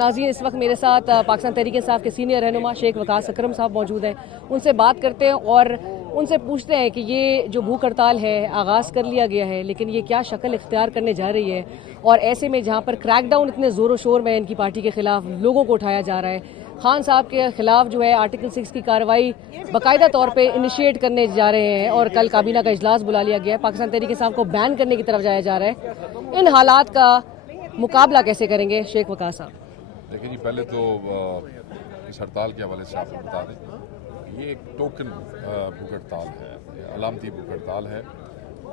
नाज़रीन, इस वक्त मेरे साथ पाकिस्तान तहरीक इंसाफ के सीनियर रहनुमा शेख वकास अकरम साहब मौजूद हैं। उनसे बात करते हैं और उनसे पूछते हैं कि ये जो भूख हड़ताल है आगाज़ कर लिया गया है, लेकिन ये क्या शक्ल इख्तियार करने जा रही है, और ऐसे में जहाँ पर क्रैकडाउन इतने ज़ोर शोर में इनकी पार्टी के ख़िलाफ़ लोगों को उठाया जा रहा है, खान साहब के ख़िलाफ़ जो है आर्टिकल 6 की कार्रवाई बाकायदा तौर पे इनिशिएट करने जा रहे हैं और कल काबीना का इजलास बुला लिया गया है, पाकिस्तान तहरीक इंसाफ को बैन करने की तरफ जाया जा रहा है। इन हालात का मुकाबला कैसे करेंगे शेख वकास साहब? देखिए जी, पहले तो इस हड़ताल के हवाले से आपको बता दें, ये एक टोकन भूख हड़ताल है, अलामती भूख हड़ताल है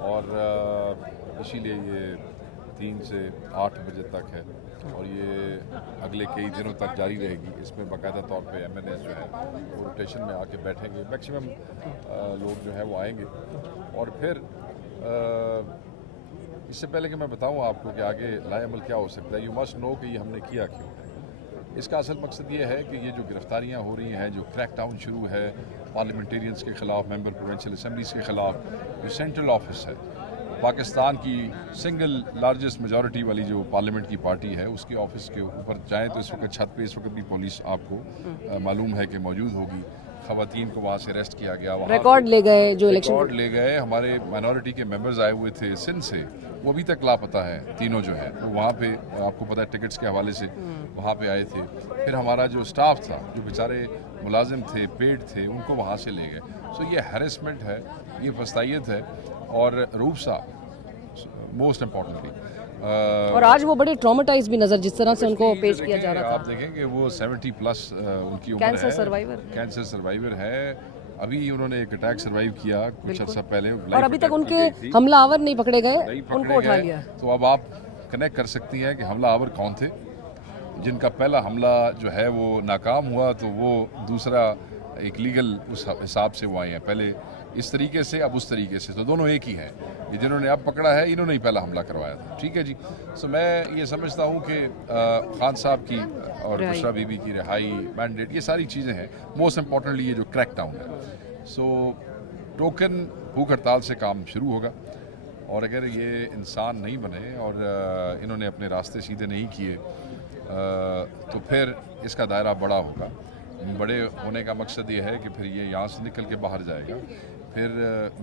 और इसीलिए ये 3 से 8 बजे तक है और ये अगले कई दिनों तक जारी रहेगी। इसमें बाकायदा तौर पे MNAs जो है वो रोटेशन में आके बैठेंगे, मैक्सिमम लोग जो है वो आएंगे और फिर इससे पहले कि मैं बताऊं आपको कि आगे लाएअमल क्या हो सकता है, यू मस्ट नो कि ये हमने किया क्यों है। इसका असल मकसद ये है कि ये जो गिरफ्तारियां हो रही हैं, जो क्रैकडाउन शुरू है पार्लियामेंटेरियंस के ख़िलाफ़, मेंबर प्रोविंशियल असम्बलीज़ के ख़िलाफ़, जो सेंट्रल ऑफिस है पाकिस्तान की सिंगल लार्जेस्ट मेजॉरिटी वाली जो पार्लियामेंट की पार्टी है, उसके ऑफिस के ऊपर जाएँ तो इस वक्त छत पे इस वक्त भी पुलिस आपको मालूम है कि मौजूद होगी। ख़वातीन को वहाँ से अरेस्ट किया गया, वहाँ रिकॉर्ड ले गए, जो इलेक्शन रिकॉर्ड ले गए। हमारे माइनॉरिटी के मेंबर्स आए हुए थे सिंध से, वो अभी तक लापता है तीनों जो है, तो वहाँ पे आपको पता है टिकट्स के हवाले से वहाँ पे आए थे। फिर हमारा जो स्टाफ था, जो बेचारे मुलाजिम थे, पेड थे, उनको वहाँ से ले गए। सो ये हैरेसमेंट है, ये फस्तायत है और रूप साहब मोस्ट इम्पॉर्टेंटली और आज वो बड़े ट्रॉमेटाइज भी नजर, जिस तरह से उनको पेश किया जा रहा था। आप देखें कि वो 70+ उनकी उम्र कैंसर है, सर्वाइवर सर्वाइवर है। अभी उन्होंने एक अटैक सर्वाइव किया कुछ अर्सा पहले और अभी तक उनके हमलावर नहीं पकड़े गए, उनको उठा लिया। तो अब आप कनेक्ट कर सकती हैं कि हमलावर कौन थे। जिनका पहला हमला जो है वो नाकाम हुआ, तो वो दूसरा एक लीगल उस हिसाब से वो आए हैं, पहले इस तरीके से, अब उस तरीके से, तो दोनों एक ही हैं। ये जिन्होंने अब पकड़ा है, इन्होंने ही पहला हमला करवाया था। ठीक है जी। सो मैं ये समझता हूँ कि खान साहब की और बुशरा बीबी की रिहाई, मैंडेट, ये सारी चीज़ें हैं। मोस्ट इम्पॉर्टेंटली ये जो क्रैकडाउन है, सो टोकन भूख हड़ताल से काम शुरू होगा और अगर ये इंसान नहीं बने और इन्होंने अपने रास्ते सीधे नहीं किए तो फिर इसका दायरा बड़ा होगा। बड़े होने का मकसद ये है कि फिर ये यहाँ से निकल के बाहर जाएगा, फिर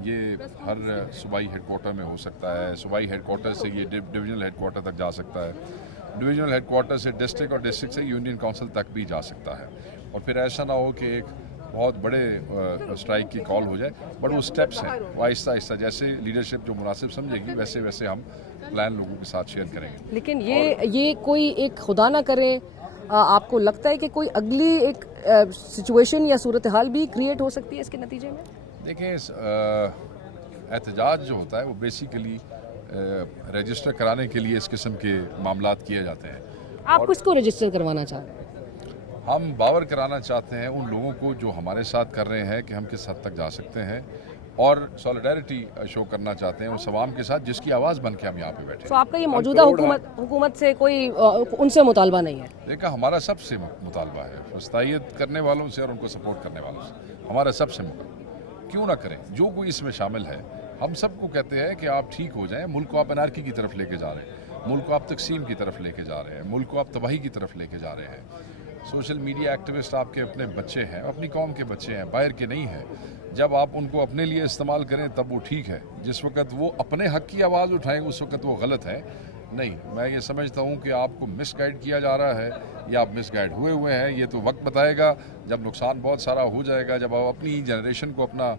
ये हर सूबाई हेडक्वार्टर में हो सकता है, सूबाई हेडक्वार्टर से ये डिवीजनल हेडक्वार्टर तक जा सकता है, डिवीजनल हेडक्वार्टर से डिस्ट्रिक्ट और डिस्ट्रिक्ट से यूनियन काउंसिल तक भी जा सकता है। और फिर ऐसा ना हो कि एक बहुत बड़े स्ट्राइक की कॉल हो जाए, बट वो स्टेप्स हैं, वो आहिस्ता आहिस्ता, जैसे लीडरशिप जो मुनासिब समझेगी वैसे वैसे हम प्लान लोगों के साथ शेयर करेंगे। लेकिन ये कोई एक खुदा ना करे, आपको लगता है कि कोई अगली एक सिचुएशन या सूरत हाल भी क्रिएट हो सकती है इसके नतीजे में? देखें, एहतजाज जो होता है वो बेसिकली रजिस्टर कराने के लिए इस किस्म के मामलात किए जाते हैं। आप किसको रजिस्टर करवाना चाह रहे हैं? हम बावर कराना चाहते हैं उन लोगों को जो हमारे साथ कर रहे हैं कि हम किस हद तक जा सकते हैं, और सॉलिडारिटी शो करना चाहते हैं उस अवाम के साथ जिसकी आवाज़ बन के हम यहाँ पे बैठे। तो आपका ये मौजूदा हुकूमत से कोई उनसे मुतालबा नहीं है? देखा, हमारा सबसे मुतालबा है फस्तायत करने वालों से और उनको सपोर्ट करने वालों से, हमारा सबसे मुतालबा। क्यों ना करें, जो कोई इसमें शामिल है, हम सबको कहते हैं कि आप ठीक हो जाएं। मुल्क को आप अनारकी की तरफ लेके जा रहे हैं, मुल्क को आप तकसीम की तरफ लेके जा रहे हैं, मुल्क को आप तबाही की तरफ लेके जा रहे हैं। सोशल मीडिया एक्टिविस्ट आपके अपने बच्चे हैं, अपनी कौम के बच्चे हैं, बाहर के नहीं हैं। जब आप उनको अपने लिए इस्तेमाल करें तब वो ठीक है, जिस वक्त वो अपने हक की आवाज़ उठाएं उस वक्त वो गलत है। नहीं, मैं ये समझता हूँ कि आपको मिसगाइड किया जा रहा है या आप मिसगाइड हुए हैं। ये तो वक्त बताएगा, जब नुकसान बहुत सारा हो जाएगा, जब आप अपनी जनरेशन को अपना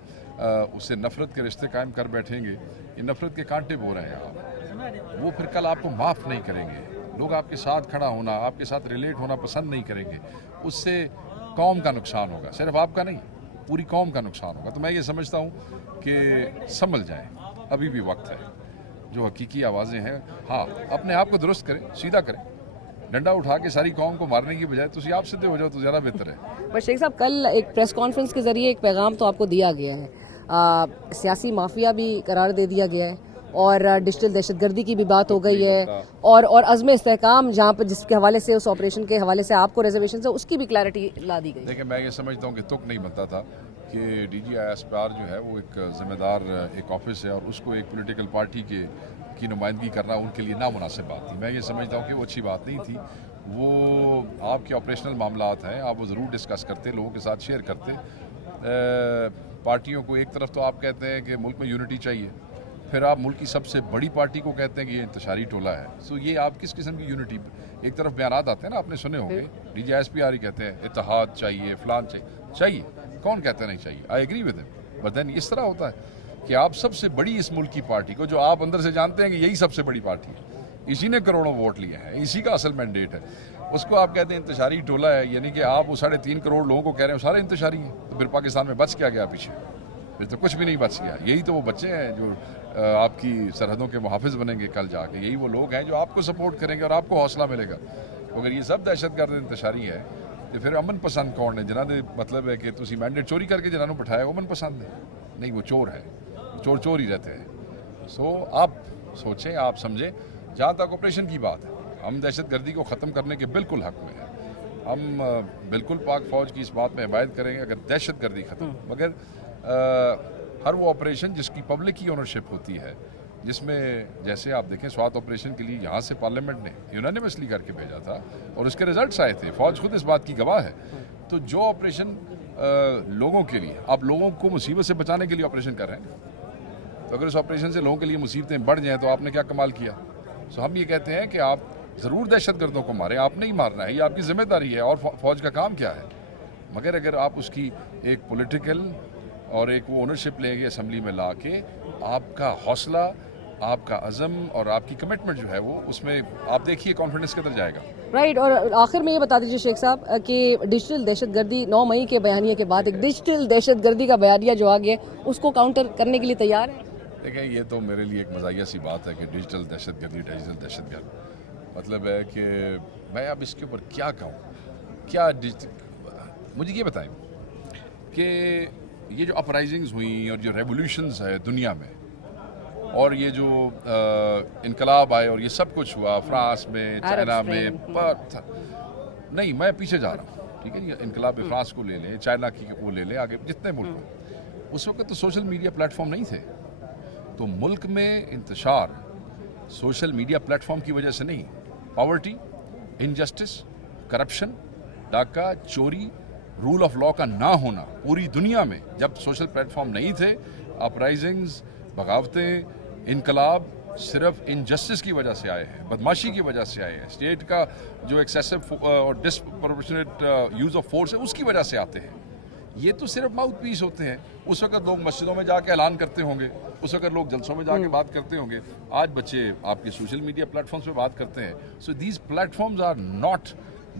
उससे नफ़रत के रिश्ते कायम कर बैठेंगे। ये नफ़रत के कांटे बो रहे हैं आप, वो फिर कल आपको माफ़ नहीं करेंगे। लोग आपके साथ खड़ा होना, आपके साथ रिलेट होना पसंद नहीं करेंगे। उससे कौम का नुकसान होगा, सिर्फ आपका नहीं, पूरी कौम का नुकसान होगा। तो मैं ये समझता हूँ कि संभल जाएं, अभी भी वक्त है। जो हकीकी आवाज़ें हैं, हाँ, अपने आप को दुरुस्त करें, सीधा करें। डंडा उठा के सारी कौम को मारने की बजाय तो आप सीधे हो जाओ तो ज़्यादा बेहतर है। पर शेख साहब, कल एक प्रेस कॉन्फ्रेंस के ज़रिए एक पैगाम तो आपको दिया गया है, सियासी माफिया भी करार दे दिया गया है और डिजिटल दहशतगर्दी की भी बात हो गई है और अज़्म इस्तेहकाम, जहाँ पर जिसके हवाले से, उस ऑपरेशन के हवाले से आपको रिजर्वेशन है, उसकी भी क्लैरिटी ला दी गई। देखिए, मैं ये समझता हूँ कि तुक नहीं बनता था कि DGI जो है वो एक ज़िम्मेदार एक ऑफिस है और उसको एक पॉलिटिकल पार्टी की नुमाइंदगी करना उनके लिए नामुनासिब बात थी। मैं ये समझता हूँ कि वो अच्छी बात नहीं थी। وہ آپ کے آپریشنل معاملات ہیں, آپ وہ ضرور ڈسکس کرتے, لوگوں کے ساتھ شیئر کرتے. پارٹیوں کو ایک طرف تو آپ کہتے ہیں کہ ملک میں یونٹی چاہیے, پھر آپ ملک کی سب سے بڑی پارٹی کو کہتے ہیں کہ یہ انتشاری ٹولہ ہے. سو یہ آپ کس قسم کی یونٹی؟ ایک طرف بیانات آتے ہیں نا, آپ نے سنے ہوں گے, D G S P R ہی کہتے ہیں اتحاد چاہیے, فلان چاہیے. کون کہتے نہیں چاہیے؟ I agree with him. But then اس طرح ہوتا ہے کہ آپ سب سے بڑی اس ملک کی پارٹی کو, جو آپ اندر سے جانتے ہیں کہ یہی سب سے بڑی پارٹی ہے, اسی نے کروڑوں ووٹ لیے ہیں, اسی کا اصل مینڈیٹ ہے, اس کو آپ کہتے ہیں انتشاری ٹولہ ہے. یعنی کہ آپ وہ 3.5 کروڑ لوگوں کو کہہ رہے ہیں سارے انتشاری ہیں, تو پھر پاکستان میں بچ کیا گیا پیچھے؟ پھر تو کچھ بھی نہیں بچ گیا. یہی تو وہ بچے ہیں جو آپ کی سرحدوں کے محافظ بنیں گے کل جا کے. یہی وہ لوگ ہیں جو آپ کو سپورٹ کریں گے اور آپ کو حوصلہ ملے گا. اگر یہ سب دہشت گرد انتشاری ہے تو پھر امن پسند کون ہے؟ جنہوں نے مطلب ہے کہ تسی مینڈیٹ چوری کر کے جنہوں نے بٹھایا, وہ امن پسند ہے نہیں, وہ چور ہے. چور ہی رہتے ہیں. سو آپ سوچیں, آپ سمجھیں. جہاں تک آپریشن کی بات ہے, ہم دہشت گردی کو ختم کرنے کے بالکل حق میں ہیں. ہم بالکل پاک فوج کی اس بات میں حمایت کریں گے اگر دہشت گردی ختم. مگر ہر وہ آپریشن جس کی پبلک کی اونرشپ ہوتی ہے, جس میں جیسے آپ دیکھیں سوات آپریشن کے لیے یہاں سے پارلیمنٹ نے یونانیمسلی کر کے بھیجا تھا اور اس کے رزلٹس آئے تھے, فوج خود اس بات کی گواہ ہے. تو جو آپریشن لوگوں کے لیے, آپ لوگوں کو مصیبت سے بچانے کے لیے آپریشن کر رہے ہیں, تو اگر اس آپریشن سے لوگوں کے لیے مصیبتیں بڑھ جائیں تو آپ نے کیا کمال کیا؟ سو ہم یہ کہتے ہیں کہ آپ ضرور دہشت گردوں کو ماریں, آپ نہیں مارنا ہے, یہ آپ کی ذمہ داری ہے, اور فوج کا کام کیا ہے. مگر اگر آپ اس کی ایک پولیٹیکل اور ایک وہ اونرشپ لیں گے اسمبلی میں لا کے, آپ کا حوصلہ, آپ کا عزم اور آپ کی کمٹمنٹ جو ہے وہ اس میں آپ دیکھیے کانفیڈنس کدھر جائے گا. رائٹ. اور آخر میں یہ بتا دیجیے شیخ صاحب کہ ڈیجیٹل دہشت گردی 9 مئی کے بیانیے کے بعد ایک ڈیجیٹل دہشت گردی کا بیانیہ جو آ گیا اس کو کاؤنٹر کرنے کے لیے تیار ہے؟ دیکھیں, یہ تو میرے لیے ایک مزاحیہ سی بات ہے کہ ڈیجیٹل دہشت گرد مطلب ہے کہ میں اب اس کے اوپر کیا کہوں. کیا مجھے یہ بتائیں کہ یہ جو اپرائزنگز ہوئیں اور جو ریولیوشنز ہے دنیا میں, اور یہ جو انقلاب آئے اور یہ سب کچھ ہوا فرانس میں, چائنا میں, نہیں میں پیچھے جا رہا ہوں, ٹھیک ہے, یہ انقلاب فرانس کو لے لیں, چائنا کی وہ لے لیں, آگے جتنے ملک ہیں, اس وقت تو سوشل میڈیا پلیٹ فارم نہیں تھے. تو ملک میں انتشار سوشل میڈیا پلیٹ فارم کی وجہ سے نہیں, پاورٹی, انجسٹس, کرپشن, ڈاکہ, چوری, رول آف لا کا نہ ہونا پوری دنیا میں, جب سوشل پلیٹ فارم نہیں تھے, اپرائزنگز, بغاوتیں, انقلاب صرف انجسٹس کی وجہ سے آئے ہیں, بدماشی کی وجہ سے آئے ہیں, اسٹیٹ کا جو ایکسیسو اور ڈسپروپورشنیٹ یوز آف فورس ہے اس کی وجہ سے آتے ہیں. یہ تو صرف ماؤتھ پیس ہوتے ہیں. اس وقت لوگ مسجدوں میں جا کے اعلان کرتے ہوں گے, اس وقت لوگ جلسوں میں جا کے بات کرتے ہوں گے. آج بچے آپ کے سوشل میڈیا پلیٹ فارمز پہ بات کرتے ہیں. So these platforms are not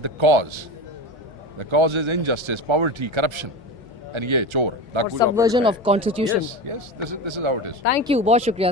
the cause. The cause is injustice, poverty, corruption and یہ چور, اور subversion of constitution. Yes, this is how it is. Thank you, بہت شکریہ.